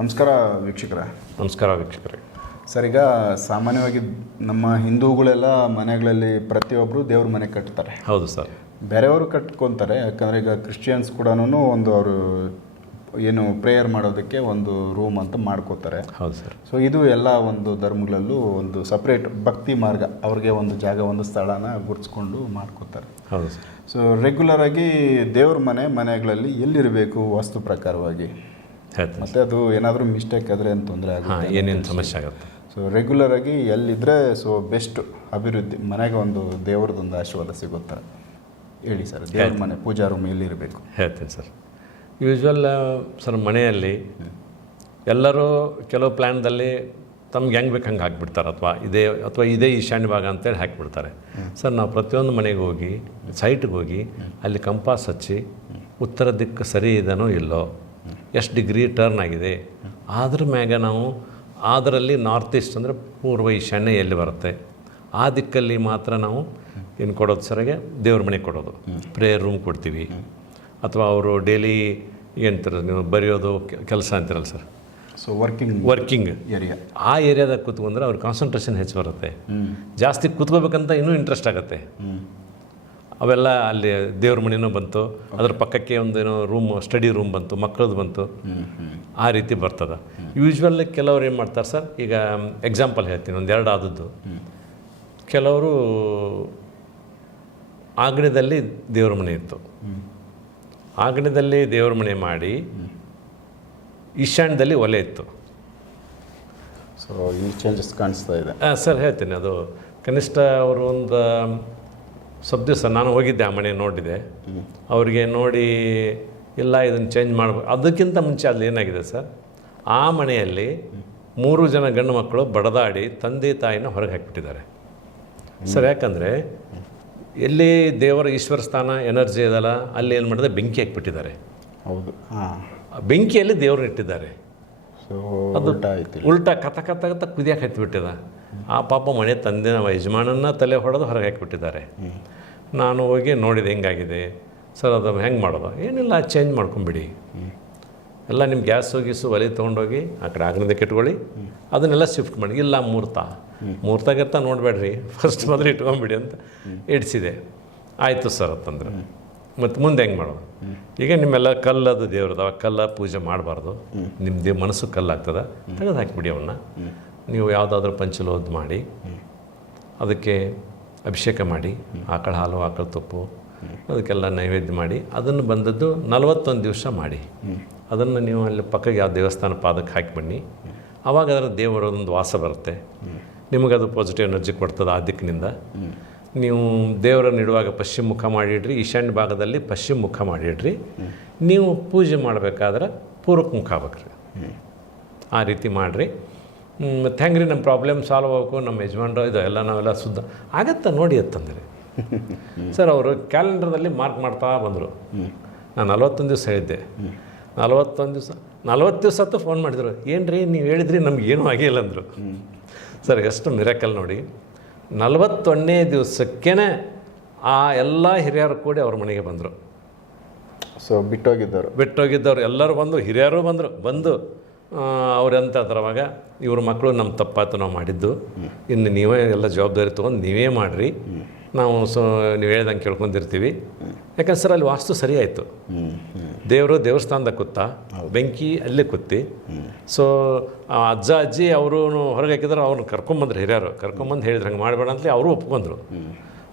ನಮಸ್ಕಾರ ವೀಕ್ಷಕರೇ. ನಮಸ್ಕಾರ ವೀಕ್ಷಕರೇ. ಸರ್ ಈಗ ಸಾಮಾನ್ಯವಾಗಿ ನಮ್ಮ ಹಿಂದೂಗಳೆಲ್ಲ ಮನೆಗಳಲ್ಲಿ ಪ್ರತಿಯೊಬ್ಬರು ದೇವ್ರ ಮನೆ ಕಟ್ತಾರೆ. ಹೌದು ಸರ್. ಬೇರೆಯವರು ಕಟ್ಕೊತಾರೆ ಯಾಕಂದರೆ ಈಗ ಕ್ರಿಶ್ಚಿಯನ್ಸ್ ಕೂಡ ಒಂದು ಅವರು ಏನು ಪ್ರೇಯರ್ ಮಾಡೋದಕ್ಕೆ ಒಂದು ರೂಮ್ ಅಂತ ಮಾಡ್ಕೋತಾರೆ. ಹೌದು ಸರ್. ಸೊ ಇದು ಎಲ್ಲ ಒಂದು ಧರ್ಮಗಳಲ್ಲೂ ಒಂದು ಸಪ್ರೇಟ್ ಭಕ್ತಿ ಮಾರ್ಗ ಅವ್ರಿಗೆ ಒಂದು ಜಾಗ ಒಂದು ಸ್ಥಳನ ಗುರ್ಸ್ಕೊಂಡು ಮಾಡ್ಕೋತಾರೆ. ಹೌದು ಸರ್. ಸೊ ರೆಗ್ಯುಲರ್ ಆಗಿ ದೇವ್ರ ಮನೆ ಮನೆಗಳಲ್ಲಿ ಎಲ್ಲಿರಬೇಕು ವಾಸ್ತು ಪ್ರಕಾರವಾಗಿ? ಹೇಳ್ತೀನಿ ಮತ್ತೆ ಅದು ಏನಾದರೂ ಮಿಸ್ಟೇಕ್ ಆದರೆ ಏನು ತೊಂದರೆ ಹಾಂ ಆಗುತ್ತೆ ಏನೇನು ಸಮಸ್ಯೆ ಆಗುತ್ತೆ. ಸೊ ರೆಗ್ಯುಲರ್ ಆಗಿ ಎಲ್ಲಿದ್ರೆ ಸೊ ಬೆಸ್ಟ್ ಅಭಿವೃದ್ಧಿ ಮನೆಗೆ ಒಂದು ದೇವ್ರದೊಂದು ಆಶೀರ್ವಾದ ಸಿಗುತ್ತೆ? ಹೇಳಿ ಸರ್ ದೇವ್ರ ಮನೆ ಪೂಜಾ ರೂಮ್ ಎಲ್ಲಿರಬೇಕು? ಹೇಳ್ತೀನಿ ಸರ್. ಯೂಶ್ವಲ್ ಸರ್ ಮನೆಯಲ್ಲಿ ಎಲ್ಲರೂ ಕೆಲವು ಪ್ಲ್ಯಾನ್ದಲ್ಲಿ ತಮ್ಗೆ ಹೆಂಗೆ ಬೇಕು ಹಂಗೆ ಹಾಕ್ಬಿಡ್ತಾರೆ ಅಥವಾ ಇದೇ ಅಥವಾ ಇದೇ ಈಶಾನ್ಯ ಭಾಗ ಅಂತೇಳಿ ಹಾಕಿಬಿಡ್ತಾರೆ. ಸರ್ ನಾವು ಪ್ರತಿಯೊಂದು ಮನೆಗೆ ಹೋಗಿ ಸೈಟ್ಗೆ ಹೋಗಿ ಅಲ್ಲಿ ಕಂಪಾಸ್ ಹಚ್ಚಿ ಉತ್ತರ ದಿಕ್ಕು ಸರಿ ಇದನೋ ಇಲ್ಲೋ ಎಷ್ಟು ಡಿಗ್ರಿ ಟರ್ನ್ ಆಗಿದೆ. ಅದ್ರ ಮ್ಯಾಗ ನಾವು ಅದರಲ್ಲಿ ನಾರ್ತ್ ಈಸ್ಟ್ ಅಂದರೆ ಪೂರ್ವ ಈಶಾನ್ಯ ಎಲ್ಲಿ ಬರುತ್ತೆ. ಆ ದಿಕ್ಕಲ್ಲಿ ಮಾತ್ರ ನಾವು ಏನು ಕೊಡೋದು ಸರಿಗೆ ದೇವ್ರ ಮನೆ ಕೊಡೋದು. ಪ್ರೇಯರ್ ರೂಮ್ ಕೊಡ್ತೀವಿ. ಅಥವಾ ಅವರು ಡೈಲಿ ಏನಂತಾರೆ ನೀವು ಬರೆಯೋದು ಕೆಲಸ ಅಂತಿರಲ್ಲ sir. So working working area ಆ ಏರಿಯಾದಾಗ ಕೂತ್ಕೊಂಡ್ರೆ ಅವ್ರ ಕಾನ್ಸಂಟ್ರೇಷನ್ ಹೆಚ್ಚು ಬರುತ್ತೆ. ಜಾಸ್ತಿ ಕೂತ್ಕೋಬೇಕಂತ ಇನ್ನೂ ಇಂಟ್ರೆಸ್ಟ್ ಆಗುತ್ತೆ. ಅವೆಲ್ಲ ಅಲ್ಲಿ ದೇವ್ರ ಮನೆಯೂ ಬಂತು. ಅದ್ರ ಪಕ್ಕಕ್ಕೆ ಒಂದು ಏನೋ ರೂಮ್ ಸ್ಟಡಿ ರೂಮ್ ಬಂತು. ಮಕ್ಕಳದ್ದು ಬಂತು ಆ ರೀತಿ ಬರ್ತದೆ. ಯೂಶ್ವಲ್ ಕೆಲವ್ರು ಏನು ಮಾಡ್ತಾರೆ ಸರ್? ಈಗ ಎಕ್ಸಾಂಪಲ್ ಹೇಳ್ತೀನಿ ಒಂದು ಎರಡು ಆದದ್ದು. ಕೆಲವರು ಆಗಣದಲ್ಲಿ ದೇವ್ರ ಮನೆ ಇತ್ತು. ಆಗಣದಲ್ಲಿ ದೇವ್ರ ಮನೆ ಮಾಡಿ ಈಶಾನ್ಯದಲ್ಲಿ ಒಲೆ ಇತ್ತು. ಸೊ ಈ ಚೇಂಜಸ್ ಕಾಣಿಸ್ತಾ ಇದೆ. ಹಾಂ ಸರ್ ಹೇಳ್ತೀನಿ ಅದು ಕನಿಷ್ಠ ಅವರು ಒಂದು ಸ್ವಲ್ಪ ದಿವಸ ನಾನು ಹೋಗಿದ್ದೆ ಆ ಮನೆ ನೋಡಿದೆ. ಅವರಿಗೆ ನೋಡಿ ಇಲ್ಲ ಇದನ್ನು ಚೇಂಜ್ ಮಾಡಬೇಕು ಅದಕ್ಕಿಂತ ಮುಂಚೆ ಅಲ್ಲಿ ಏನಾಗಿದೆ ಸರ್? ಆ ಮನೆಯಲ್ಲಿ ಮೂರು ಜನ ಗಂಡು ಮಕ್ಕಳು ಬಡದಾಡಿ ತಂದೆ ತಾಯಿನ ಹೊರಗೆ ಹಾಕಿಬಿಟ್ಟಿದ್ದಾರೆ. ಸರ್ ಯಾಕಂದರೆ ಎಲ್ಲಿ ದೇವರ ಈಶ್ವರ ಸ್ಥಾನ ಎನರ್ಜಿ ಇದಲ್ಲ ಅಲ್ಲಿ ಏನು ಮಾಡಿದೆ? ಬೆಂಕಿ ಹಾಕಿಬಿಟ್ಟಿದ್ದಾರೆ. ಹೌದು. ಬೆಂಕಿಯಲ್ಲಿ ದೇವರು ಇಟ್ಟಿದ್ದಾರೆ. ಅದು ಉಲ್ಟಾ ಕತ ಕತ ಉಲ್ಟಾ ಕಥ ಕಥ ಕಥ ಕುದಿಯಕ್ಕೆ ಹತ್ತಿಬಿಟ್ಟಿದ ಆ ಪಾಪ ಮನೆ ತಂದೆ ನಮ್ಮ ಯಜಮಾನನ್ನ ತಲೆ ಹೊಡೆದು ಹೊರಗೆ ಹಾಕಿಬಿಟ್ಟಿದ್ದಾರೆ. ನಾನು ಹೋಗಿ ನೋಡಿದೆ ಹೆಂಗಾಗಿದೆ. ಸರ್ ಅದು ಹೆಂಗೆ ಮಾಡೋದು? ಏನಿಲ್ಲ ಚೇಂಜ್ ಮಾಡ್ಕೊಂಬಿಡಿ. ಎಲ್ಲ ನಿಮ್ಮ ಗ್ಯಾಸು ಗೀಸು ಒಲೆ ತೊಗೊಂಡೋಗಿ ಆ ಕಡೆ ಆಗನದಕ್ಕೆ ಇಟ್ಕೊಳ್ಳಿ. ಅದನ್ನೆಲ್ಲ ಶಿಫ್ಟ್ ಮಾಡಿ. ಇಲ್ಲ ಮೂರ್ತ. ಮೂರ್ತಾಗಿರ್ತಾ ನೋಡಬೇಡ್ರಿ. ಫಸ್ಟ್ ಮೊದಲು ಇಟ್ಕೊಂಬಿಡಿ ಅಂತ ಇಡಿಸಿದೆ. ಆಯಿತು ಸರ್ ಅಂತಂದ್ರೆ. ಮತ್ತು ಮುಂದೆ ಹೆಂಗೆ ಮಾಡೋದು? ಈಗ ನಿಮ್ಮೆಲ್ಲ ಕಲ್ಲದು ದೇವ್ರದವ ಕಲ್ಲ ಪೂಜೆ ಮಾಡಬಾರ್ದು. ನಿಮ್ಮ ದೇವ್ ಮನಸ್ಸು ಕಲ್ಲಾಗ್ತದೆ. ತೆಗೆದು ಹಾಕಿಬಿಡಿ ಅವನ್ನ. ನೀವು ಯಾವುದಾದ್ರೂ ಪಂಚಲೋದ್ ಮಾಡಿ, ಅದಕ್ಕೆ ಅಭಿಷೇಕ ಮಾಡಿ, ಆಕಳ ಹಾಲು, ಆಕಳ ತುಪ್ಪು, ಅದಕ್ಕೆಲ್ಲ ನೈವೇದ್ಯ ಮಾಡಿ, ಅದನ್ನು ಬಂದದ್ದು ನಲವತ್ತೊಂದು ದಿವಸ ಮಾಡಿ. ಅದನ್ನು ನೀವು ಅಲ್ಲಿ ಪಕ್ಕಕ್ಕೆ ಯಾವ ದೇವಸ್ಥಾನ ಪಾದಕ್ಕೆ ಹಾಕಿ ಬನ್ನಿ. ಆವಾಗ ಅದರ ದೇವರದೊಂದು ವಾಸ ಬರುತ್ತೆ. ನಿಮಗದು ಪಾಸಿಟಿವ್ ಎನರ್ಜಿ ಕೊಡ್ತದೆ ಆ ದಿಕ್ಕಿನಿಂದ ನೀವು ದೇವರನ್ನು ಇಡುವಾಗ ಪಶ್ಚಿಮ ಮುಖ ಮಾಡಿಡ್ರಿ, ಈಶಾನ್ಯ ಭಾಗದಲ್ಲಿ ಪಶ್ಚಿಮ ಮುಖ ಮಾಡಿಡ್ರಿ. ನೀವು ಪೂಜೆ ಮಾಡಬೇಕಾದ್ರೆ ಪೂರ್ವಕ್ಕೆ ಮುಖ ಆಗ್ಬೇಕ್ರಿ. ಆ ರೀತಿ ಮಾಡಿರಿ. ಮತ್ತು ಹೆಂಗ್ರಿ ನಮ್ಮ ಪ್ರಾಬ್ಲಮ್ ಸಾಲ್ವ್ ಆಗಬೇಕು ನಮ್ಮ ಯಜಮಾನ್ರು ಇದು ಎಲ್ಲ ನಾವೆಲ್ಲ ಶುದ್ಧ ಆಗತ್ತೆ ನೋಡಿ ಅಂತಂದ್ರೆ ಸರ್, ಅವರು ಕ್ಯಾಲೆಂಡರ್ದಲ್ಲಿ ಮಾರ್ಕ್ ಮಾಡ್ತಾ ಬಂದರು. ನಾನು ನಲ್ವತ್ತೊಂದು ದಿವಸ ಹೇಳಿದ್ದೆ. ನಲವತ್ತೊಂದು ದಿವಸ, ನಲ್ವತ್ತು ದಿವಸ ಹತ್ತು ಫೋನ್ ಮಾಡಿದರು. ಏನು ರೀ ನೀವು ಹೇಳಿದ್ರಿ, ನಮ್ಗೆ ಏನೂ ಆಗಿಲ್ಲ ಅಂದರು. ಸರ್, ಎಷ್ಟು ಮಿರಾಕಲ್ ನೋಡಿ. ನಲವತ್ತೊಂದನೇ ದಿವಸಕ್ಕೇ ಆ ಎಲ್ಲ ಹಿರಿಯರು ಕೂಡಿ ಅವ್ರ ಮನೆಗೆ ಬಂದರು. ಸೊ ಬಿಟ್ಟೋಗಿದ್ದವರು. ಬಿಟ್ಟೋಗಿದ್ದವ್ರು. ಎಲ್ಲರೂ ಬಂದು ಹಿರಿಯರು ಬಂದರು. ಬಂದು ಅವ್ರೆಂತ ಅವಾಗ ಇವ್ರ ಮಕ್ಕಳು ನಮ್ಮ ತಪ್ಪಾಯ್ತು ನಾವು ಮಾಡಿದ್ದು. ಇನ್ನು ನೀವೇ ಎಲ್ಲ ಜವಾಬ್ದಾರಿ ತೊಗೊಂಡು ನೀವೇ ಮಾಡಿರಿ. ನಾವು ಸೊ ನೀವು ಹೇಳ್ದಂಗೆ ಕೇಳ್ಕೊಂಡಿರ್ತೀವಿ. ಯಾಕಂದ್ರೆ ಸರ್ ಅಲ್ಲಿ ವಾಸ್ತು ಸರಿ ಆಯಿತು ದೇವರು ದೇವಸ್ಥಾನದ ಕೂತ ಬೆಂಕಿ ಅಲ್ಲೇ ಕೂತಿ ಸೊ ಆ ಅಜ್ಜ ಅಜ್ಜಿ ಅವರು ಹೊರಗೆ ಹಾಕಿದ್ರು ಅವ್ರನ್ನ ಕರ್ಕೊಂಬಂದ್ರು ಹಿರಿಯರು. ಕರ್ಕೊಂಬಂದು ಹೇಳಿದ್ರು ಹಂಗೆ ಮಾಡಬೇಡ ಅಂತಲೇ ಅವರು ಒಪ್ಕೊಂಡ್ರು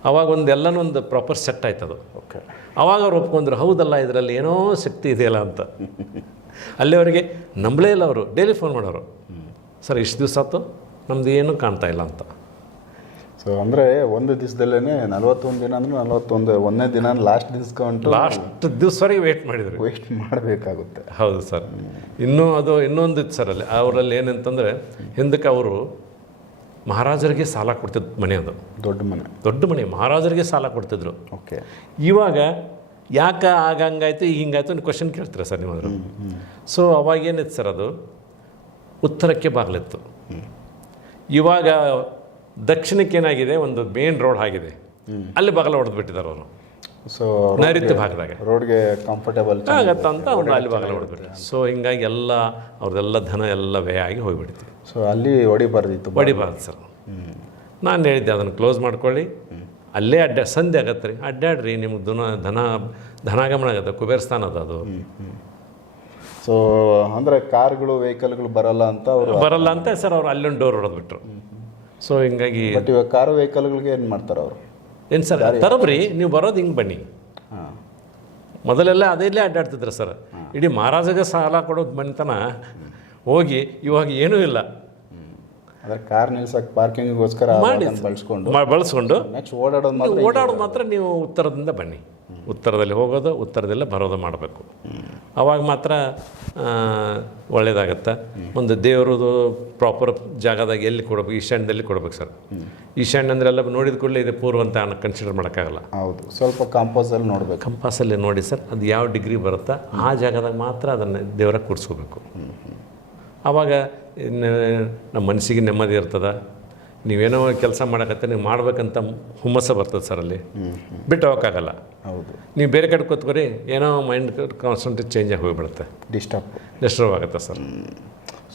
ಅವಾಗ ಒಂದು ಎಲ್ಲನೂ ಒಂದು ಪ್ರಾಪರ್ ಸೆಟ್ ಆಯ್ತು ಅದು ಓಕೆ ಅವಾಗ ಅವ್ರು ಒಪ್ಕೊಂಡ್ರು ಹೌದಲ್ಲ ಇದರಲ್ಲಿ ಏನೋ ಶಕ್ತಿ ಇದೆಯಲ್ಲ ಅಂತ. ಅಲ್ಲಿವರೆಗೆ ನಂಬಲೇ ಇಲ್ಲ ಅವರು. ಡೈಲಿ ಫೋನ್ ಮಾಡೋರು. ಸರ್ ಇಷ್ಟು ದಿವಸ ಆಯ್ತು ನಮ್ದು ಏನೂ ಕಾಣ್ತಾ ಇಲ್ಲ ಅಂತ. ಸೊ ಅಂದರೆ ಒಂದು ದಿವಸದಲ್ಲೇನೆ ನಲ್ವತ್ತೊಂದು ದಿನ ಅಂದ್ರೆ ನಲ್ವತ್ತೊಂದು ಒಂದನೇ ದಿನ ಲಾಸ್ಟ್ ಡಿಸ್ಕೌಂಟ್ ಲಾಸ್ಟ್ ದಿವಸವರೆಗೆ ವೇಟ್ ಮಾಡಿದ್ರು. ವೇಟ್ ಮಾಡಬೇಕಾಗುತ್ತೆ. ಹೌದು ಸರ್. ಇನ್ನೂ ಅದು ಇನ್ನೊಂದು ಇತ್ತು ಸರ್ ಅಲ್ಲಿ. ಅವರಲ್ಲಿ ಏನಂತಂದ್ರೆ ಹಿಂದಕ್ಕೆ ಅವರು ಮಹಾರಾಜರಿಗೆ ಸಾಲ ಕೊಡ್ತಿದ್ದು ಮನೆ ಅದು. ದೊಡ್ಡ ಮನೆ. ದೊಡ್ಡ ಮನೆ. ಮಹಾರಾಜರಿಗೆ ಸಾಲ ಕೊಡ್ತಿದ್ರು. ಓಕೆ. ಇವಾಗ ಯಾಕೆ ಆಗ ಹಂಗಾಯ್ತು ಈಗ ಹಿಂಗಾಯ್ತು ಅಂತ ಕ್ವಶನ್ ಕೇಳ್ತೀರಾ ಸರ್ ನಿಮ್ಮದ್ರು ಸೊ ಅವಾಗ ಏನಿತ್ತು ಸರ್ ಅದು? ಉತ್ತರಕ್ಕೆ ಬಾಗಿಲಿತ್ತು. ಇವಾಗ ದಕ್ಷಿಣಕ್ಕೆ ಏನಾಗಿದೆ? ಒಂದು ಮೇನ್ ರೋಡ್ ಆಗಿದೆ. ಅಲ್ಲಿ ಬಗಲ ಹೊಡೆದು ಬಿಟ್ಟಿದ್ದಾರೆ ಅವರು. ಸೊ ನೈಋತ್ಯ ಭಾಗದಾಗ ರೋಡ್ಗೆ ಕಂಫರ್ಟೇಬಲ್ ಆಗತ್ತ ಅಂತ ಒಂದು ಅಲ್ಲಿ ಬಾಗಲ ಹೊಡೆದ್ಬಿಟ್ರೆ ಸೊ ಹಿಂಗಾಗಿ ಎಲ್ಲ ಅವ್ರದ್ದೆಲ್ಲ ಧನ ಎಲ್ಲ ವ್ಯಯ ಆಗಿ ಹೋಗಿಬಿಡ್ತೀವಿ ಸೊ ಅಲ್ಲಿ ಹೊಡಿಬಾರ್ದಿತ್ತು ಹೊಡಿಬಾರ್ದು ಸರ್. ನಾನು ಹೇಳಿದ್ದೆ ಅದನ್ನು ಕ್ಲೋಸ್ ಮಾಡ್ಕೊಳ್ಳಿ. ಅಲ್ಲೇ ಅಡ್ಡ ಸಂಧೆ ಆಗತ್ತೆ ರೀ. ಅಡ್ಡಾಡ್ರಿ ನಿಮ್ಗೆ ಧನ ಧನ ಧನಾಗಮನ ಆಗತ್ತೆ ಕುಬೇರ ಸ್ಥಾನ ಅದ. ಅದು ಸೊ ಅಂದರೆ ಕಾರ್ಗಳು ವೆಹಿಕಲ್ಗಳು ಬರಲ್ಲ ಅಂತ ಅವರು ಬರಲ್ಲ ಅಂತ ಸರ್ ಅವ್ರು ಅಲ್ಲೊಂದು ಡೋರ್ ಹೊಡೆದ್ಬಿಟ್ರು ಸೊ ಹಿಂಗಾಗಿ ಬಟ್ ಇವಾಗ ಕಾರು ವೆಹಿಕಲ್ಗಳಿಗೆ ಏನು ಮಾಡ್ತಾರೆ ಅವರು? ಏನು ಸರ್ ತರಬ್ರಿ ನೀವು ಬರೋದು ಹಿಂಗೆ ಬನ್ನಿ. ಮೊದಲೆಲ್ಲ ಇಲ್ಲೇ ಅಡ್ಡಾಡ್ತಿದ್ರು ಸರ್. ಇಡೀ ಮಹಾರಾಜಗೆ ಸಾಲ ಕೊಡೋದು ಬಂತನ ಹೋಗಿ ಇವಾಗ ಏನೂ ಇಲ್ಲ. ಅಂದ್ರೆ ಕಾರ್ ನಿಲ್ಸಕ್ಕೆ ಪಾರ್ಕಿಂಗ್ಗೋಸ್ಕರ ಮಾಡಿ ಬಳಸ್ಕೊಂಡು ಬಳಸ್ಕೊಂಡು ಓಡಾಡೋದು ಓಡಾಡೋದು ಮಾತ್ರ ನೀವು ಉತ್ತರದಿಂದ ಬನ್ನಿ. ಉತ್ತರದಲ್ಲಿ ಹೋಗೋದು ಉತ್ತರದಲ್ಲೇ ಬರೋದು ಮಾಡಬೇಕು. ಅವಾಗ ಮಾತ್ರ ಒಳ್ಳೆಯದಾಗತ್ತೆ ಒಳ್ಳೇದಾಗತ್ತೆ. ಒಂದು ದೇವರದು ಪ್ರಾಪರ್ ಜಾಗದಾಗ ಎಲ್ಲಿ ಕೊಡಬೇಕು? ಈಶಾನ್ಯದಲ್ಲಿ ಕೊಡಬೇಕು ಸರ್. ಈಶಾನ್ಯ ಅಂದ್ರೆ ಎಲ್ಲ ನೋಡಿದ ಕೂಡಲೇ ಇದು ಪೂರ್ವ ಅಂತ ಕನ್ಸಿಡರ್ ಮಾಡೋಕ್ಕಾಗಲ್ಲ. ಹೌದು. ಸ್ವಲ್ಪ ಕಾಂಪೋಸಲ್ಲಿ ನೋಡ್ಬೇಕು. ಕಂಪಾಸಲ್ಲಿ ನೋಡಿ ಸರ್ ಅದು ಯಾವ ಡಿಗ್ರಿ ಬರುತ್ತಾ ಆ ಜಾಗದಾಗ ಮಾತ್ರ ಅದನ್ನು ದೇವರ ಕೂರಿಸ್ಕೋಬೇಕು ಆವಾಗ ನಮ್ಮ ಮನಸ್ಸಿಗೆ ನೆಮ್ಮದಿ ಇರ್ತದ. ನೀವೇನೋ ಕೆಲಸ ಮಾಡೋಕತ್ತೆ ನೀವು ಮಾಡ್ಬೇಕಂತ ಹುಮ್ಮಸ ಬರ್ತದೆ ಸರ್ ಅಲ್ಲಿ. ಬಿಟ್ಟು ಹೋಗೋಕ್ಕಾಗಲ್ಲ. ಹೌದು. ನೀವು ಬೇರೆ ಕಡೆ ಕೂತ್ಕೊರಿ ಏನೋ ಮೈಂಡ್ ಕಾನ್ಸಂಟ್ರೇಟ್ ಚೇಂಜ್ ಆಗಿ ಹೋಗಿಬಿಡುತ್ತೆ. ಡಿಸ್ಟರ್ಬ್ ಡಿಸ್ಟರ್ಬ್ ಆಗುತ್ತೆ ಸರ್.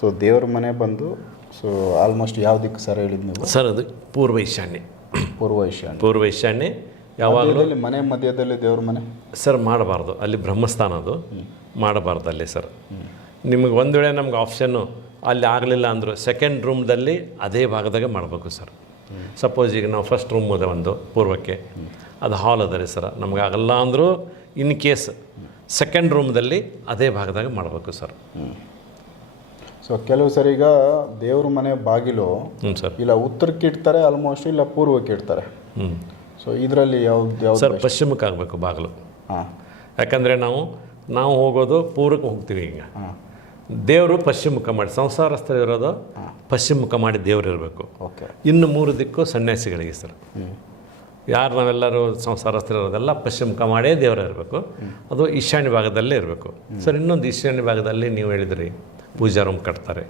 ಸೊ ದೇವ್ರ ಮನೆ ಬಂದು ಸೊ ಆಲ್ಮೋಸ್ಟ್ ಯಾವ ದಿಕ್ಕು ಸರ್ ಹೇಳಿದ್ ನೀವು? ಸರ್ ಅದು ಪೂರ್ವ ಈಶಾನ್ಯ. ಪೂರ್ವ ಈಶಾನ್ಯ. ಪೂರ್ವ ಈಶಾನ್ಯ ಯಾವಾಗಲೂ ಅಲ್ಲಿ ಮನೆ ಮಧ್ಯದಲ್ಲಿ ದೇವ್ರ ಮನೆ? ಸರ್ ಮಾಡಬಾರ್ದು. ಅಲ್ಲಿ ಬ್ರಹ್ಮಸ್ಥಾನ ಅದು. ಮಾಡಬಾರ್ದು ಅಲ್ಲಿ ಸರ್. ನಿಮಗೆ ಒಂದು ವೇಳೆ ನಮ್ಗೆ ಆಪ್ಷನ್ನು ಅಲ್ಲಿ ಆಗಲಿಲ್ಲ ಅಂದರು ಸೆಕೆಂಡ್ ರೂಮ್ದಲ್ಲಿ ಅದೇ ಭಾಗದಾಗ ಮಾಡಬೇಕು ಸರ್ ಸಪೋಸ್ ಈಗ ನಾವು ಫಸ್ಟ್ ರೂಮ್ ಅದ ಒಂದು ಪೂರ್ವಕ್ಕೆ. ಅದು ಹಾಲ್ ಅದ ರೀ ಸರ್ ನಮ್ಗೆ ಆಗಲ್ಲ ಅಂದರೂ ಇನ್ ಕೇಸ್ ಸೆಕೆಂಡ್ ರೂಮ್ದಲ್ಲಿ ಅದೇ ಭಾಗದಾಗ ಮಾಡಬೇಕು ಸರ್ ಸೊ ಕೆಲವು ಸರಿ ಈಗ ದೇವ್ರ ಮನೆ ಬಾಗಿಲು ಹ್ಞೂ ಸರ್ ಇಲ್ಲ ಉತ್ತರಕ್ಕೆ ಇಡ್ತಾರೆ ಆಲ್ಮೋಸ್ಟ್ ಇಲ್ಲ ಪೂರ್ವಕ್ಕೆ ಇಡ್ತಾರೆ. ಹ್ಞೂ ಸೊ ಇದರಲ್ಲಿ ಯಾವ್ದು ಯಾವ ಸರ್ ಪಶ್ಚಿಮಕ್ಕೆ ಆಗಬೇಕು ಬಾಗಿಲು. ಹಾಂ. ಯಾಕಂದರೆ ನಾವು ನಾವು ಹೋಗೋದು ಪೂರ್ವಕ್ಕೆ ಹೋಗ್ತೀವಿ ಈಗ. ದೇವರು ಪಶ್ಚಿಮುಖ ಮಾಡಿ ಸಂಸಾರಸ್ಥರು ಇರೋದು ಪಶ್ಚಿಮುಖ ಮಾಡಿ ದೇವರು ಇರಬೇಕು. ಓಕೆ. ಇನ್ನು ಮೂರು ದಿಕ್ಕು ಸನ್ಯಾಸಿಗಳಿಗೆ ಸರ್. ಯಾರು ನಾವೆಲ್ಲರೂ ಸಂಸಾರಸ್ಥರಿರೋದೆಲ್ಲ ಪಶ್ಚಿಮುಖ ಮಾಡೇ ದೇವರು ಇರಬೇಕು. ಅದು ಈಶಾನ್ಯ ಭಾಗದಲ್ಲೇ ಇರಬೇಕು. ಸರ್ ಇನ್ನೊಂದು ಈಶಾನ್ಯ ಭಾಗದಲ್ಲಿ ನೀವು ಹೇಳಿದ್ರಿ ಪೂಜಾ ರೂಮ್ ಕಟ್ತಾರೆ.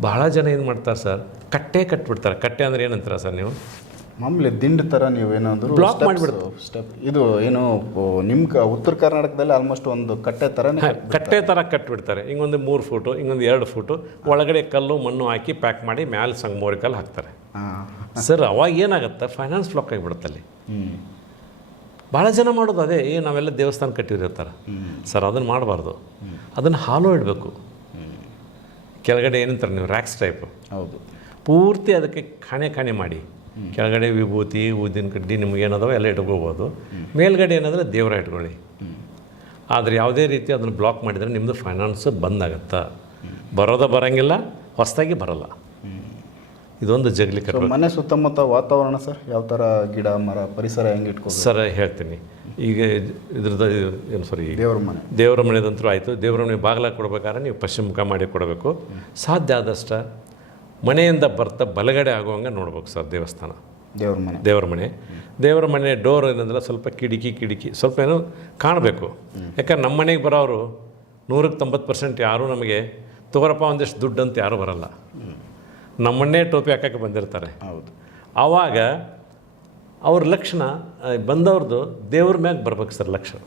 ಬಹಳ ಜನ ಏನು ಮಾಡ್ತಾರೆ ಸರ್ ಕಟ್ಟೆ ಕಟ್ಬಿಡ್ತಾರೆ. ಕಟ್ಟೆ ಅಂದ್ರೆ ಏನಂತೀರ ಸರ್ ನೀವು? ಮಾಮೂಲಿ ದಿಂಡ್ ಥರ ನೀವು ಏನಾದರೂ ಮಾಡಿಬಿಡ್ತು. ಸ್ಟೆಪ್ ಇದು ಏನು ನಿಮ್ಮ ಕ ಉತ್ತರ ಕರ್ನಾಟಕದಲ್ಲಿ ಆಲ್ಮೋಸ್ಟ್ ಒಂದು ಕಟ್ಟೆ ಥರ ಕಟ್ಟೆ ಥರ ಕಟ್ಟಿಬಿಡ್ತಾರೆ ಹಿಂಗೊಂದು ಮೂರು ಫೂಟು ಹಿಂಗೊಂದು ಎರಡು ಫೂಟು ಒಳಗಡೆ ಕಲ್ಲು ಮಣ್ಣು ಹಾಕಿ ಪ್ಯಾಕ್ ಮಾಡಿ ಮ್ಯಾಲೆ ಸಂಗ್ ಮೋರಿ ಕಲ್ಲು ಹಾಕ್ತಾರೆ. ಸರ್ ಅವಾಗ ಏನಾಗುತ್ತೆ? ಫೈನಾನ್ಸ್ ಬ್ಲಾಕ್ ಆಗಿಬಿಡುತ್ತೆ ಅಲ್ಲಿ. ಭಾಳ ಜನ ಮಾಡೋದು ಅದೇ ಏ ನಾವೆಲ್ಲ ದೇವಸ್ಥಾನ ಕಟ್ಟಿರ್ತಾರೆ. ಸರ್ ಅದನ್ನು ಮಾಡಬಾರ್ದು. ಅದನ್ನು ಹಾಲು ಇಡಬೇಕು. ಕೆಳಗಡೆ ಏನಂತಾರೆ ನೀವು ರ್ಯಾಕ್ಸ್ ಟೈಪು ಹೌದು. ಪೂರ್ತಿ ಅದಕ್ಕೆ ಖಾಣೆ ಖಾಣೆ ಮಾಡಿ. ಕೆಳಗಡೆ ವಿಭೂತಿ ಊದಿನ ಕಡ್ಡಿ ನಿಮಗೇನದವ ಎಲ್ಲ ಇಟ್ಕೋಬೋದು. ಮೇಲ್ಗಡೆ ಏನಾದರೆ ದೇವರ ಇಟ್ಕೊಳ್ಳಿ. ಆದರೆ ಯಾವುದೇ ರೀತಿ ಅದನ್ನು ಬ್ಲಾಕ್ ಮಾಡಿದರೆ ನಿಮ್ಮದು ಫೈನಾನ್ಸ್ ಬಂದಾಗತ್ತೆ? ಬರೋದ ಬರೋಂಗಿಲ್ಲ ಹೊಸದಾಗಿ ಬರಲ್ಲ. ಇದೊಂದು ಜಗಲಿ ಕಟ್ಟ ಮನೆ ಸುತ್ತಮುತ್ತ ವಾತಾವರಣ ಸರ್? ಯಾವ ಥರ ಗಿಡ ಮರ ಪರಿಸರ ಹೆಂಗೆ ಇಟ್ಕೊ ಸರ್ ಹೇಳ್ತೀನಿ. ಈಗ ಇದ್ರದ್ದು ಏನು ಸಾರಿ ದೇವ್ರ ಮನೆ. ದೇವರ ಮನೆದಂತರೂ ಆಯಿತು. ದೇವರ ಮನೆ ಬಾಗಿಲ ಕೊಡ್ಬೇಕಾದ್ರೆ ನೀವು ಪಶ್ಚಿಮುಖ ಮಾಡಿ ಕೊಡಬೇಕು. ಸಾಧ್ಯ ಆದಷ್ಟು ಮನೆಯಿಂದ ಬರ್ತಾ ಬಲಗಡೆ ಆಗುವಂಗೆ ನೋಡ್ಬೇಕು ಸರ್ ದೇವಸ್ಥಾನ. ದೇವ್ರ ಮನೆ. ದೇವರ ಮನೆ. ದೇವರ ಮನೆ ಡೋರ್ ಏನಂದ್ರೆ ಸ್ವಲ್ಪ ಕಿಡಿಕಿ ಕಿಡಿಕಿ ಸ್ವಲ್ಪ ಏನೋ ಕಾಣಬೇಕು. ಯಾಕಂದ್ರೆ ನಮ್ಮ ಮನೆಗೆ ಬರೋರು ನೂರಕ್ಕೆ ತೊಂಬತ್ತು ಪರ್ಸೆಂಟ್ ಯಾರೂ ನಮಗೆ ತೋರಪ್ಪ ಒಂದಿಷ್ಟು ದುಡ್ಡು ಅಂತ ಯಾರೂ ಬರಲ್ಲ. ನಮ್ಮನ್ನೇ ಟೋಪಿ ಹಾಕಕ್ಕೆ ಬಂದಿರ್ತಾರೆ. ಹೌದು. ಆವಾಗ ಅವ್ರ ಲಕ್ಷಣ ಬಂದವ್ರದ್ದು ದೇವ್ರ ಮ್ಯಾಗೆ ಬರ್ಬೇಕು ಸರ್ ಲಕ್ಷಣ.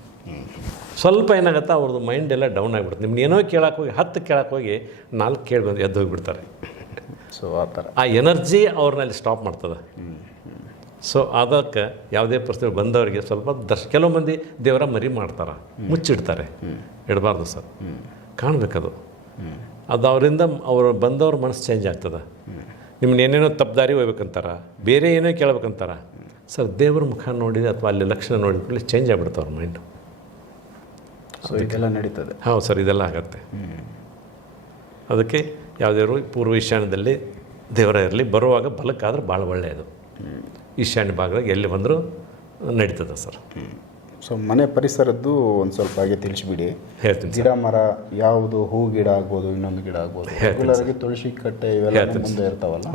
ಸ್ವಲ್ಪ ಏನಾಗುತ್ತೆ ಅವ್ರದ್ದು ಮೈಂಡ್ ಎಲ್ಲ ಡೌನ್ ಆಗಿಬಿಡುತ್ತೆ. ನಿಮ್ಗೆ ಏನೋ ಕೇಳಕ್ಕೆ ಹೋಗಿ ಹತ್ತು ಕೇಳೋಕೆ ಹೋಗಿ ನಾಲ್ಕು ಕೇಳಿ ಬಂದು ಎದ್ದು ಹೋಗಿಬಿಡ್ತಾರೆ. ಸೊ ಆ ಥರ. ಆ ಎನರ್ಜಿ ಅವ್ರನ್ನಲ್ಲಿ ಸ್ಟಾಪ್ ಮಾಡ್ತದೆ. ಸೊ ಅದಕ್ಕೆ ಯಾವುದೇ ಪರಿಸ್ಥಿತಿ ಬಂದವರಿಗೆ ಸ್ವಲ್ಪ ದರ್ಶ ಕೆಲವು ಮಂದಿ ದೇವರ ಮರಿ ಮಾಡ್ತಾರೆ ಮುಚ್ಚಿಡ್ತಾರೆ. ಇಡಬಾರ್ದು ಸರ್. ಕಾಣಬೇಕದು. ಅದು ಅವರಿಂದ ಅವರು ಬಂದವ್ರ ಮನಸ್ಸು ಚೇಂಜ್ ಆಗ್ತದೆ. ನಿಮ್ಮನ್ನ ಏನೇನೋ ತಪ್ಪದಾರಿ ಹೋಗ್ಬೇಕಂತಾರ ಬೇರೆ ಏನೋ ಕೇಳ್ಬೇಕಂತಾರ ಸರ್ ದೇವ್ರ ಮುಖ ನೋಡಿದೆ ಅಥವಾ ಅಲ್ಲಿ ಲಕ್ಷಣ ನೋಡಿದ ಕೂಡಲೇ ಚೇಂಜ್ ಆಗ್ಬಿಡುತ್ತೆ ಅವ್ರ ಮೈಂಡು ಸೊ ಇದೆಲ್ಲ ನಡೀತದೆ. ಹೌದು ಸರ್ ಇದೆಲ್ಲ ಆಗತ್ತೆ. ಅದಕ್ಕೆ ಯಾವುದೇ ಪೂರ್ವ ಈಶಾನ್ಯದಲ್ಲಿ ದೇವರ ಇರಲಿ ಬರುವಾಗ ಬಲಕ್ಕಾದ್ರೆ ಭಾಳ ಒಳ್ಳೆಯದು. ಈಶಾನ್ಯ ಭಾಗದಾಗ ಎಲ್ಲಿ ಬಂದರೂ ನಡೀತದೆ ಸರ್. ಸೊ ಮನೆ ಪರಿಸರದ್ದು ಒಂದು ಸ್ವಲ್ಪ ಹಾಗೆ ತಿಳಿಸ್ಬಿಡಿ. ಹೇಳ್ತೀನಿ ಗಿಡ ಮರ ಯಾವುದು ಹೂ ಗಿಡ ಆಗ್ಬೋದು ಇನ್ನೊಂದು ಗಿಡ ಆಗ್ಬೋದು ರೆಗ್ಯುಲರಾಗಿ ತುಳಸಿ ಕಟ್ಟೆ ಇವೆಲ್ಲ ಮುಂದೆ ಇರ್ತಾವಲ್ಲ?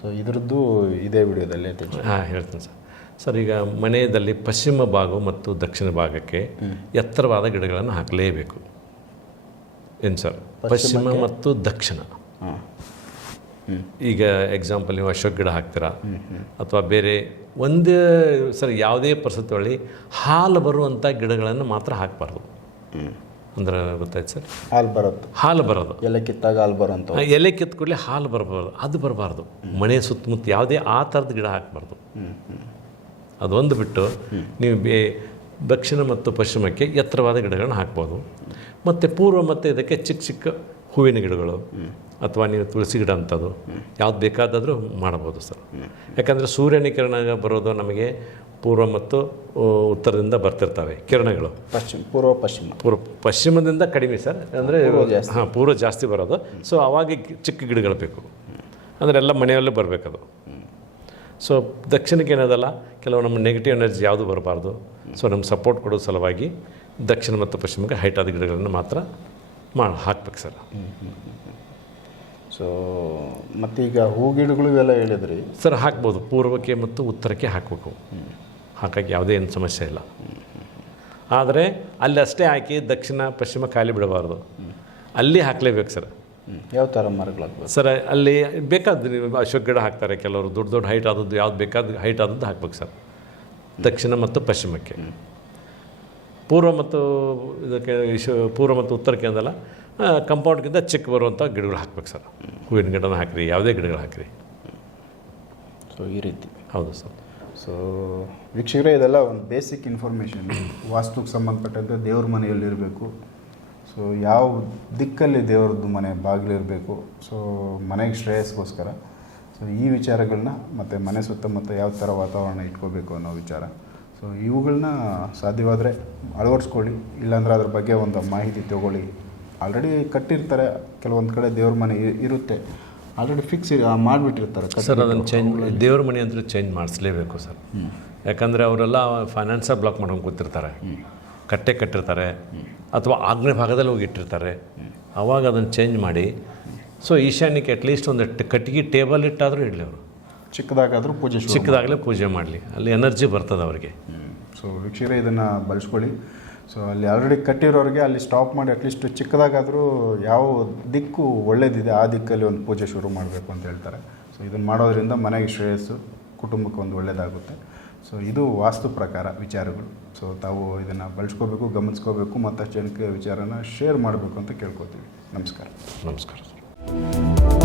ಸೊ ಇದ್ರದ್ದು ಇದೇ ವಿಡಿಯೋದಲ್ಲಿ ತಿಳಿಸಿ ಹಾಂ ಹೇಳ್ತೀನಿ ಸರ್. ಸರ್ ಈಗ ಮನೆಯಲ್ಲಿ ಪಶ್ಚಿಮ ಭಾಗ ಮತ್ತು ದಕ್ಷಿಣ ಭಾಗಕ್ಕೆ ಎತ್ತರವಾದ ಗಿಡಗಳನ್ನು ಹಾಕಲೇಬೇಕು. ಏನು ಸರ್? ಪಶ್ಚಿಮ ಮತ್ತು ದಕ್ಷಿಣ. ಈಗ ಎಕ್ಸಾಂಪಲ್ ನೀವು ಅಶೋಕ್ ಗಿಡ ಹಾಕ್ತೀರಾ? ಅಥವಾ ಬೇರೆ ಒಂದೇ ಸರಿ ಯಾವುದೇ ಪರಿಸ್ಥಿತಿ ಒಳ್ಳಿ ಹಾಲು ಬರುವಂಥ ಗಿಡಗಳನ್ನು ಮಾತ್ರ ಹಾಕಬಾರ್ದು. ಅಂದ್ರೆ ಗೊತ್ತಾಯ್ತು ಸರ್? ಹಾಲು ಬರೋದು ಹಾಲು ಬರೋದು. ಎಲೆ ಕಿತ್ತಾಗ ಹಾಲು ಬರೋಂಥ ಎಲೆ ಕಿತ್ತ ಕೂಡಲೇ ಹಾಲು ಬರಬಾರ್ದು ಅದು ಬರಬಾರ್ದು. ಮನೆ ಸುತ್ತಮುತ್ತ ಯಾವುದೇ ಆ ಥರದ ಗಿಡ ಹಾಕಬಾರ್ದು. ಅದೊಂದು ಬಿಟ್ಟು ನೀವು ಬೇ ದಕ್ಷಿಣ ಮತ್ತು ಪಶ್ಚಿಮಕ್ಕೆ ಎತ್ತರವಾದ ಗಿಡಗಳನ್ನ ಹಾಕ್ಬೋದು. ಮತ್ತು ಪೂರ್ವ ಮತ್ತು ಇದಕ್ಕೆ ಚಿಕ್ಕ ಚಿಕ್ಕ ಹೂವಿನ ಗಿಡಗಳು ಅಥವಾ ನೀವು ತುಳಸಿ ಗಿಡ ಅಂಥದ್ದು ಯಾವ್ದು ಬೇಕಾದಾದರೂ ಮಾಡ್ಬೋದು ಸರ್. ಯಾಕಂದರೆ ಸೂರ್ಯನ ಕಿರಣ ಬರೋದು ನಮಗೆ ಪೂರ್ವ ಮತ್ತು ಉತ್ತರದಿಂದ ಬರ್ತಿರ್ತವೆ ಕಿರಣಗಳು. ಪಶ್ಚಿಮ ಪೂರ್ವ ಪಶ್ಚಿಮ. ಪೂರ್ವ ಪಶ್ಚಿಮದಿಂದ ಕಡಿಮೆ ಸರ್. ಅಂದರೆ ಹಾಂ ಪೂರ್ವ ಜಾಸ್ತಿ ಬರೋದು. ಸೊ ಅವಾಗ ಚಿಕ್ಕ ಗಿಡಗಳು ಬೇಕು. ಅಂದರೆ ಎಲ್ಲ ಮನೆಯಲ್ಲೇ ಬರಬೇಕದು. ಸೊ ದಕ್ಷಿಣಕ್ಕೆ ಏನದಲ್ಲ ಕೆಲವು ನಮ್ಮ ನೆಗೆಟಿವ್ ಎನರ್ಜಿ ಯಾವುದು ಬರಬಾರ್ದು. ಸೊ ನಮ್ಗೆ ಸಪೋರ್ಟ್ ಕೊಡೋ ಸಲುವಾಗಿ ದಕ್ಷಿಣ ಮತ್ತು ಪಶ್ಚಿಮಕ್ಕೆ ಹೈಟ್ ಆದ ಗಿಡಗಳನ್ನು ಮಾತ್ರ ಮಾಡಿ ಹಾಕ್ಬೇಕು ಸರ್. ಸೊ ಮತ್ತೀಗ ಹೂ ಗಿಡಗಳು ಇವೆಲ್ಲ ಹೇಳಿದ್ರಿ? ಸರ್ ಹಾಕ್ಬೋದು. ಪೂರ್ವಕ್ಕೆ ಮತ್ತು ಉತ್ತರಕ್ಕೆ ಹಾಕಬೇಕು. ಹಾಕೋಕ್ಕೆ ಯಾವುದೇ ಏನು ಸಮಸ್ಯೆ ಇಲ್ಲ. ಆದರೆ ಅಲ್ಲಿ ಅಷ್ಟೇ ಹಾಕಿ ದಕ್ಷಿಣ ಪಶ್ಚಿಮ ಖಾಲಿ ಬಿಡಬಾರ್ದು. ಅಲ್ಲಿ ಹಾಕಲೇಬೇಕು ಸರ್. ಯಾವ ಥರ ಮರಗಳು ಸರ್ ಅಲ್ಲಿ ಬೇಕಾದ ಅಶೋಕ ಅಶೋಕ್ ಗಿಡ ಹಾಕ್ತಾರೆ ಕೆಲವರು. ದೊಡ್ಡ ದೊಡ್ಡ ಹೈಟ್ ಆದದ್ದು ಯಾವ್ದು ಬೇಕಾದ ಹೈಟ್ ಆದದ್ದು ಹಾಕ್ಬೇಕು ಸರ್. ದಕ್ಷಿಣ ಮತ್ತು ಪಶ್ಚಿಮಕ್ಕೆ. ಪೂರ್ವ ಮತ್ತು ಇದಕ್ಕೆ ಇಶು ಪೂರ್ವ ಮತ್ತು ಉತ್ತರಕ್ಕೆ ಅಂದಲ್ಲ ಕಂಪೌಂಡ್ಗಿಂತ ಚಿಕ್ಕ ಬರುವಂಥ ಗಿಡಗಳು ಹಾಕ್ಬೇಕು ಸರ್. ಹೂವಿನ ಗಿಡನ ಹಾಕಿರಿ ಯಾವುದೇ ಗಿಡಗಳು ಹಾಕಿರಿ. ಸೊ ಈ ರೀತಿ. ಹೌದು ಸರ್. ಸೊ ವೀಕ್ಷಕರೇ ಇದೆಲ್ಲ ಒಂದು ಬೇಸಿಕ್ ಇನ್ಫಾರ್ಮೇಷನ್ ವಾಸ್ತುಗೆ ಸಂಬಂಧಪಟ್ಟಂತೆ ದೇವ್ರ ಮನೆಯಲ್ಲಿರಬೇಕು ಸೊ ಯಾವ ದಿಕ್ಕಲ್ಲಿ ದೇವ್ರದ್ದು ಮನೆ ಬಾಗಿಲಿರಬೇಕು ಸೊ ಮನೆಗೆ ಶ್ರೇಯಸ್ಗೋಸ್ಕರ. ಸೊ ಈ ವಿಚಾರಗಳನ್ನ ಮತ್ತು ಮನೆ ಸುತ್ತಮುತ್ತ ಯಾವ ಥರ ವಾತಾವರಣ ಇಟ್ಕೋಬೇಕು ಅನ್ನೋ ವಿಚಾರ. ಸೊ ಇವುಗಳನ್ನ ಸಾಧ್ಯವಾದರೆ ಅಳವಡಿಸ್ಕೊಳ್ಳಿ. ಇಲ್ಲಾಂದರೆ ಅದ್ರ ಬಗ್ಗೆ ಒಂದು ಮಾಹಿತಿ ತಗೊಳ್ಳಿ. ಆಲ್ರೆಡಿ ಕಟ್ಟಿರ್ತಾರೆ. ಕೆಲವೊಂದು ಕಡೆ ದೇವ್ರ ಮನೆ ಇರುತ್ತೆ. ಆಲ್ರೆಡಿ ಫಿಕ್ಸ್ ಮಾಡಿಬಿಟ್ಟಿರ್ತಾರೆ. ಸರ್ ಅದನ್ನು ಚೇಂಜ್ ದೇವ್ರ ಮನೆ ಅಂತೂ ಚೇಂಜ್ ಮಾಡಿಸ್ಲೇಬೇಕು ಸರ್. ಯಾಕಂದರೆ ಅವರೆಲ್ಲ ಫೈನಾನ್ಸ ಬ್ಲಾಕ್ ಮಾಡ್ಕೊಂಡು ಕೂತಿರ್ತಾರೆ. ಕಟ್ಟೆ ಕಟ್ಟಿರ್ತಾರೆ. ಅಥವಾ ಆಗ್ನೇಯ ಭಾಗದಲ್ಲಿ ಹೋಗಿ ಇಟ್ಟಿರ್ತಾರೆ. ಅವಾಗ ಅದನ್ನು ಚೇಂಜ್ ಮಾಡಿ. ಸೊ ಈಶಾನ್ಯಕ್ಕೆ ಅಟ್ಲೀಸ್ಟ್ ಒಂದು ಕಟ್ಟಿಗೆ ಟೇಬಲ್ ಇಟ್ಟಾದರೂ ಇಡಲಿ ಅವರು. ಚಿಕ್ಕದಾಗಾದರೂ ಪೂಜೆ ಚಿಕ್ಕದಾಗಲೇ ಪೂಜೆ ಮಾಡಲಿ. ಅಲ್ಲಿ ಎನರ್ಜಿ ಬರ್ತದೆ ಅವರಿಗೆ. ಸೊ ವೀಕ್ಷಕರೇ ಇದನ್ನು ಬಳಸ್ಕೊಳ್ಳಿ. ಸೊ ಅಲ್ಲಿ ಆಲ್ರೆಡಿ ಕಟ್ಟಿರೋರಿಗೆ ಅಲ್ಲಿ ಸ್ಟಾಪ್ ಮಾಡಿ ಅಟ್ಲೀಸ್ಟ್ ಚಿಕ್ಕದಾಗಾದರೂ ಯಾವ ದಿಕ್ಕು ಒಳ್ಳೇದಿದೆ ಆ ದಿಕ್ಕಲ್ಲಿ ಒಂದು ಪೂಜೆ ಶುರು ಮಾಡಬೇಕು ಅಂತ ಹೇಳ್ತಾರೆ. ಸೊ ಇದನ್ನು ಮಾಡೋದ್ರಿಂದ ಮನೆಗೆ ಶ್ರೇಯಸ್ಸು ಕುಟುಂಬಕ್ಕೆ ಒಂದು ಒಳ್ಳೆಯದಾಗುತ್ತೆ ಸೊ ಇದು ವಾಸ್ತು ಪ್ರಕಾರ ವಿಚಾರಗಳು. ಸೊ ತಾವು ಇದನ್ನು ಬಳಸ್ಕೋಬೇಕು ಗಮನಿಸ್ಕೋಬೇಕು ಮತ್ತಷ್ಟು ಜನಕ್ಕೆ ವಿಚಾರನ ಶೇರ್ ಮಾಡಬೇಕು ಅಂತ ಕೇಳ್ಕೊತೀವಿ. ನಮಸ್ಕಾರ. ನಮಸ್ಕಾರ. ಸರ್